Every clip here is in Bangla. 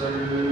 Hallelujah.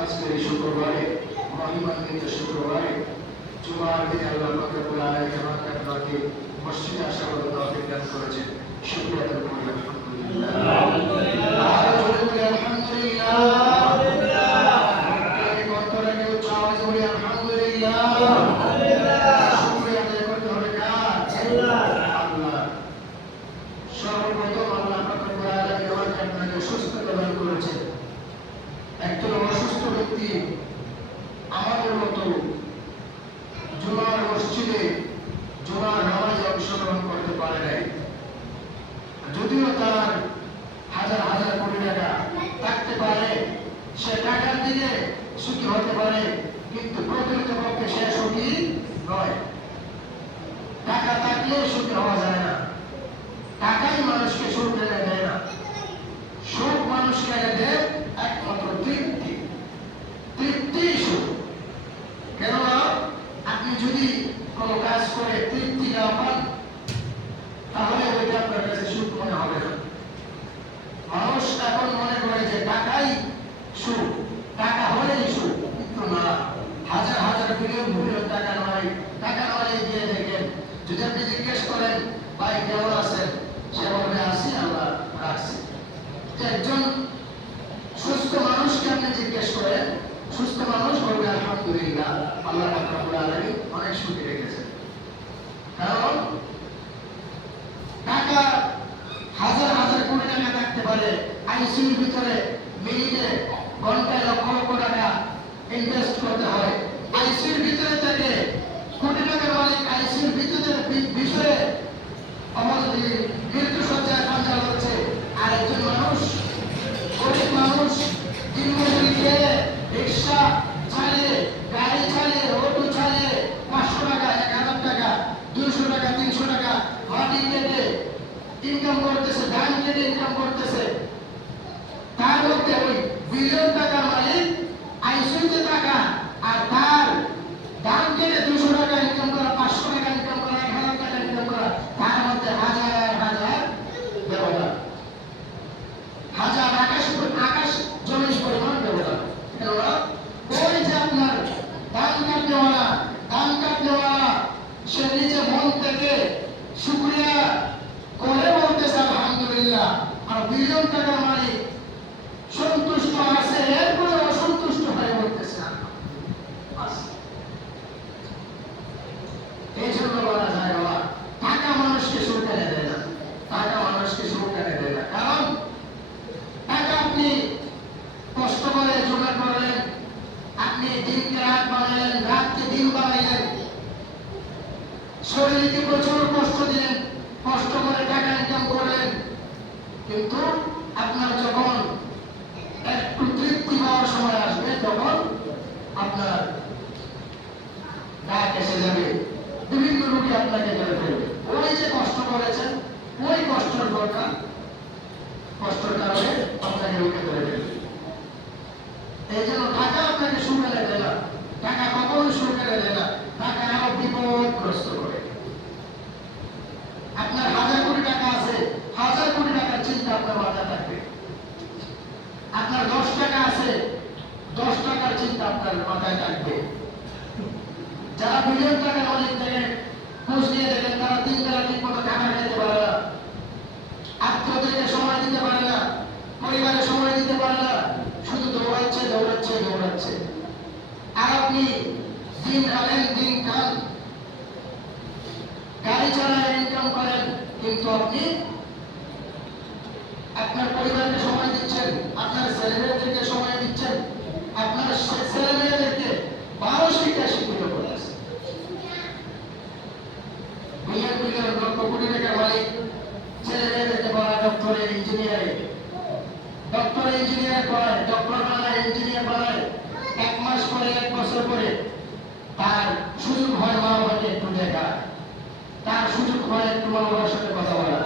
আজকের এই শুক্রবারে, মহিমান্বিত শুক্রবারে জুমার দিনে আল্লাহ ফাকরুল আলাইহি আমাকে আপনাকে মসজিদে আসার মতো তৌফিক দান করেছেন। শুকরিয়া আলহামদুলিল্লাহ আলহামদুলিল্লাহ এই অন্তরে উচ্চ আওয়াজে বলি আলহামদুলিল্লাহ শুকরিয়া আদায় করতে হবে কার আল্লাহ সর্বপ্রথম আল্লাহ ফাকরুল আলাইহি আমাকে আপনাকে সুস্থতা দান করেছেন একজন অসুস্থ ব্যক্তি আমাদের মতো জুমার মসজিদে জুমার নামাজে অংশগ্রহণ পারে যদিও তার হাজার হাজার কোটি টাকা থাকতে পারে, সে টাকার দিকে সুখী হতে পারে, কিন্তু প্রকৃতপক্ষে সে সুখী নয়। টাকা থাকলে সুখী হওয়া যায় না। টাকাই মানুষকে সুখ এনে না সুখ মানুষকে এনে দেয় একমাত্র তৃপ্তি তৃপ্তি সুখ কেননা আপনি যদি কোনো কাজ করে তৃপ্তি না পান তাহলে ওইটা আপনার কাছে সুখ মনে হবে না মানুষ এখন মনে করে যে টাকাই সুখ টাকা হলেই সুখ কিন্তু না হাজার হাজার মিলিয়ন মিলিয়ন টাকা নয় টাকা নয় গিয়ে দেখেন যদি আপনি জিজ্ঞেস করেন ভাই কেমন আছেন সে বলবে আসি আল্লাহ রাখছি তো একজন সুস্থ মানুষকে আপনি জিজ্ঞেস করেন সুস্থ মানুষ বলবে আলহামদুলিল্লাহ আল্লাহ রাব্বুল আলামিন অনেক সুখী রেখেছেন কারণ টাকা হাজার হাজার কোটি টাকা থাকতে পারে আইসিইউর ভিতরে মিনিটে ঘন্টায় লক্ষ লক্ষ টাকা ইনভেস্ট করতে হয় আইসিইউর ভিতরে থেকে কোটি টাকার মালিক আইসিইউর ভিতরে বি- বিষয়ে আমাদের মৃত্যু সজ্জায় সঞ্চার হচ্ছে আর একজন মানুষ গরিব মানুষ দিনমজুরি খেয়ে রিক্সা চালিয়ে গাড়ি চালিয়ে অটো চালিয়ে পাঁচশো টাকা এক হাজার টাকা দুইশো টাকা তিনশো টাকা মাটি কেটে ইনকাম করতেছে ধান কেটে ইনকাম করতেছে তার মধ্যে ওই বিলিয়ন টাকার মালিক আইসিউতে টাকা আর তার ধান কেটে দুশো টাকা ইনকাম করা পাঁচশো টাকা ইনকাম করা এক হাজার টাকা ইনকাম করা তার মধ্যে হাজার হাজার ব্যবধান হাজার আকাশ আকাশ জমিন পরিমাণ ব্যবধান কেননা ওই যে আপনার ধান কাটনেওয়ালা ধান কাটনেওয়ালা সে নিজে মন থেকে শুক্রিয়া করে বলতেছে আলহামদুলিল্লাহ আর বিলিয়ন টাকার মালিক সন্তুষ্ট আছে এরপরে অসন্তুষ্ট হয়ে বলতেছে বাস। এই জন্য বলা যায় বাবা টাকা মানুষকে সুখ এনে দেয় না টাকা মানুষকে সুখ এনে দেয় না কারণ টাকা আপনি কষ্ট করে জোগাড় করলেন আপনি দিনকে রাত বানালেন রাতকে দিন বানাইলেন শরীরকে প্রচুর কষ্ট দিলেন কষ্ট করে টাকা ইনকাম করলেন কিন্তু আপনার যখন একটু তৃপ্তি পাওয়ার সময় আসবে তখন আপনার ডাক এসে যাবে বিভিন্ন রোগী আপনাকে ধরে ফেলবে ওই যে কষ্ট করেছেন ওই কষ্টের দরকার কষ্টের কারণে আপনাকে রোগে ধরে ফেলবে এই জন্য টাকা আপনাকে সুখ এনে দেয় না টাকা কখনো সুখ এনে দেয় না টাকা আরও বিপদগ্রস্ত করে আপনার হাজার কোটি টাকা আছে হাজার কোটি টাকার চিন্তা আপনার মাথায় থাকবে আপনার দশ টাকা আছে দশ টাকার দৌড়াচ্ছে আপনি দিন আনেন দিন খান। গাড়ি চালায় ইনকাম করেন, কিন্তু আপনি আপনার পরিবারকে সময় দিচ্ছেন, আপনার ছেলেমেয়েদেরকে সময় দিচ্ছেন আপনার সে- ছেলেমেয়েদেরকে বারো শিক্ষা শিক্ষিত করে আছে বিলিয়ন বিলিয়ন লক্ষ কোটি টাকার মালিক ছেলেমেয়েদেরকে পড়ায় ডক্টর ইঞ্জিনিয়ারিং ডক্টর ইঞ্জিনিয়ার করায় ডক্টর বানায় ইঞ্জিনিয়ার বানায় এক মাস পরে এক বছর পরে তার সুযোগ হয় মা বাবাকে একটু দেখা তার সুযোগ হয় একটু মা বাবার সাথে কথা বলা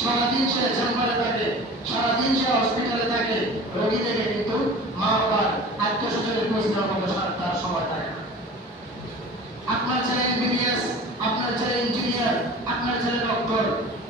সারাদিন সে চেম্বারে থাকে, সারাদিন সে হসপিটালে থাকে, রোগী থেকে কিন্তু মা বাবার আত্মীয় স্বজনের খোঁজ তার সময় থাকে আপনার ছেলে এমবিবিএস আপনার ছেলে ইঞ্জিনিয়ার আপনার ছেলে ডক্টর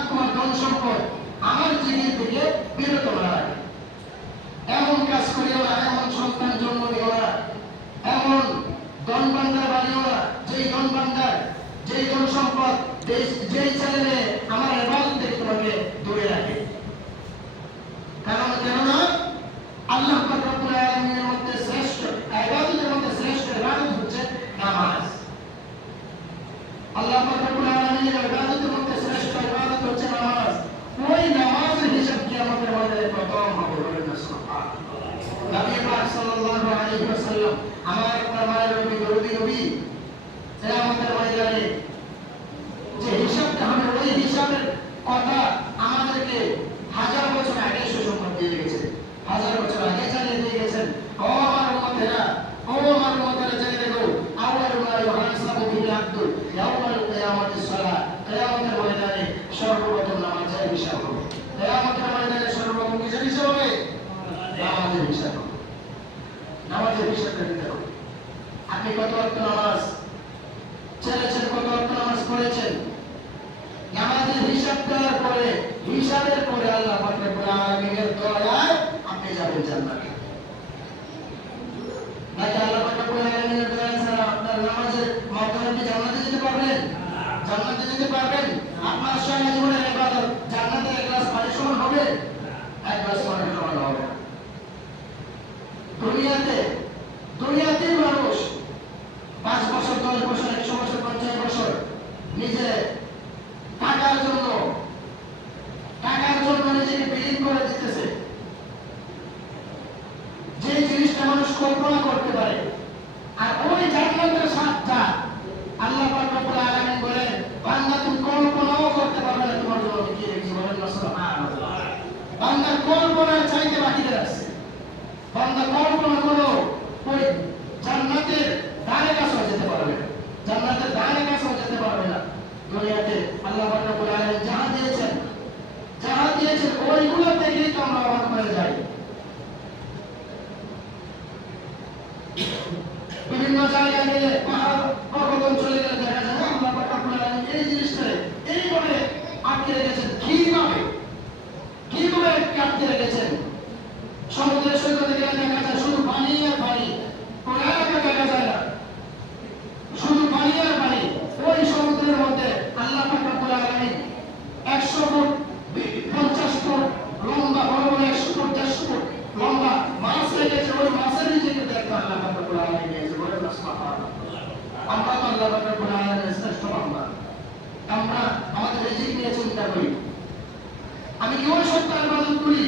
অর্থাৎ তোমার ধন আমার জিনিস থেকে বিরত না এমন কাজ করিও না, এমন সন্তান জন্ম দিও না। এমন ধন বান্দার বাড়িও না, যেই ধন বান্দার যেই ধন সম্পদ যেই ছেলে আমার এবার থেকে তোমাকে আমার আপনার মায়ের রবি দরদি রবি সে আমাদের ময়দানে যে হিসাবটা হবে, ওই হিসাবের কথা হবে একবার স্মরণ করানো হবে Аллилуйя! আমি কোন সত্তার ইবাদত করি?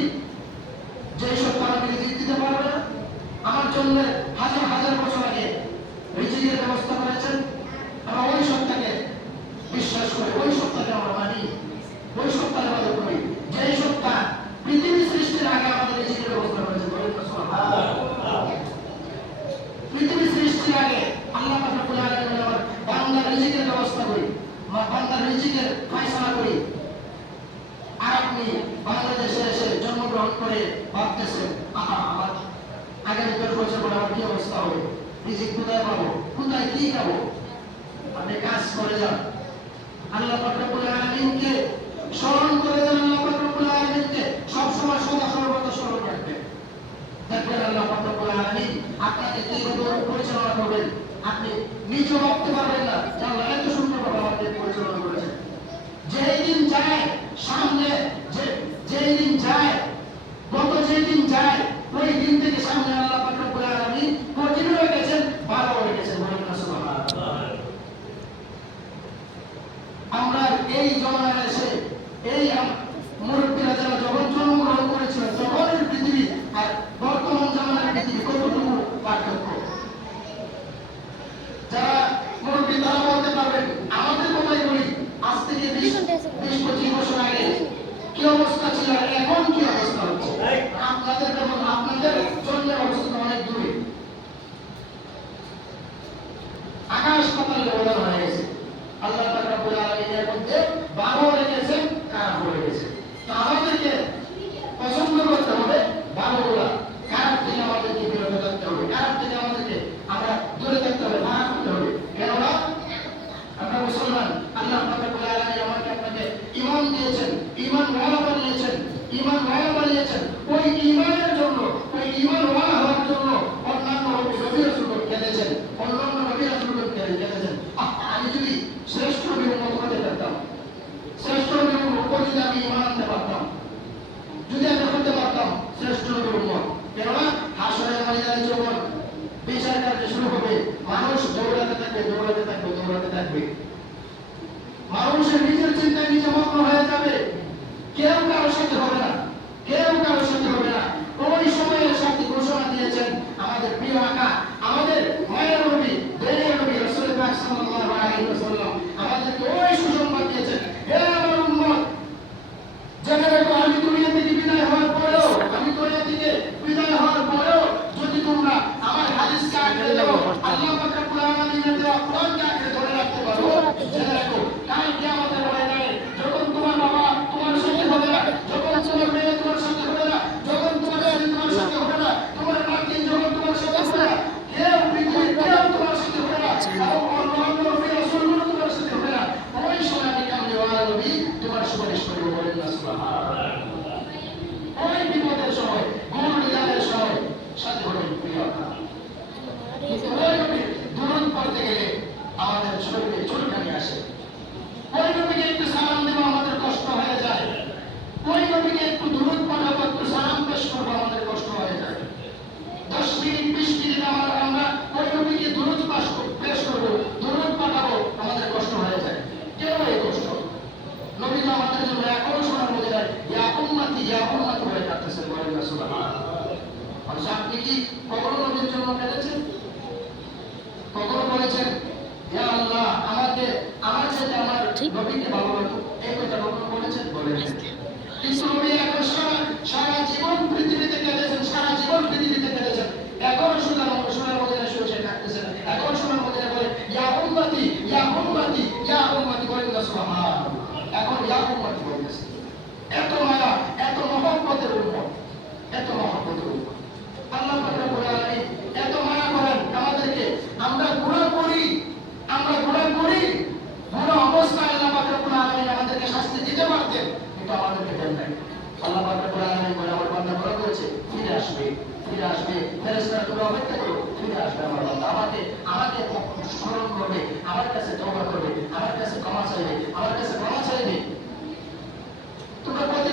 যে সব আমি রিজিক দিতে পারবে না। আমার জন্য হাজার হাজার বছর আগে রিজিকের ব্যবস্থা করেছেন। নিচে রাখতে পারবেন না। Hallelujah. should be আপনি কি কখনো নবীর জন্য কেঁদেছেন? কখনো বলেছেন ইয়া আল্লাহ আমাকে আমার সাথে আমার নবীকে ভালো এই কথা কখনো বলেছেন? বলেন কিন্তু নবী এখন সারা জীবন পৃথিবীতে কেঁদেছেন সারা জীবন পৃথিবীতে কেঁদেছেন। এখন সোনার সোনার মদিনা শুয়ে সে এখন সোনার মদিনা বলে ইয়া উম্মতি ইয়া উম্মতি ইয়া উম্মতি বলেন না সুবহান এখন ইয়া উম্মতি বলতেছে এত মায়া এত মহব্বতের উম্মত। এত মহব্বতের উম্মত আল্লাহ পাক রব্বুল আলামিন এত মায়া করেন আমাদেরকে আমরা গুনাহ করি আমরা গুনাহ করি গুনাহ অবস্থায় আল্লাহ পাক রব্বুল আলামিন আমাদেরকে শাস্তি দিতে পারতেন কিন্তু আমাদেরকে দেন নাই আল্লাহ পাক রব্বুল আলামিন বলে আমার বান্দা গুনাহ করেছে ফিরে আসবে, ফিরে আসবে। ফেরেশতারা তোমরা অপেক্ষা করো, ফিরে আসবে আমার বান্দা। আমাকে আমাকে স্মরণ করবে, আমার কাছে তওবা করবে, আমার কাছে ক্ষমা চাইবে, আমার কাছে ক্ষমা চাইবে। তোমরা ক্ষতি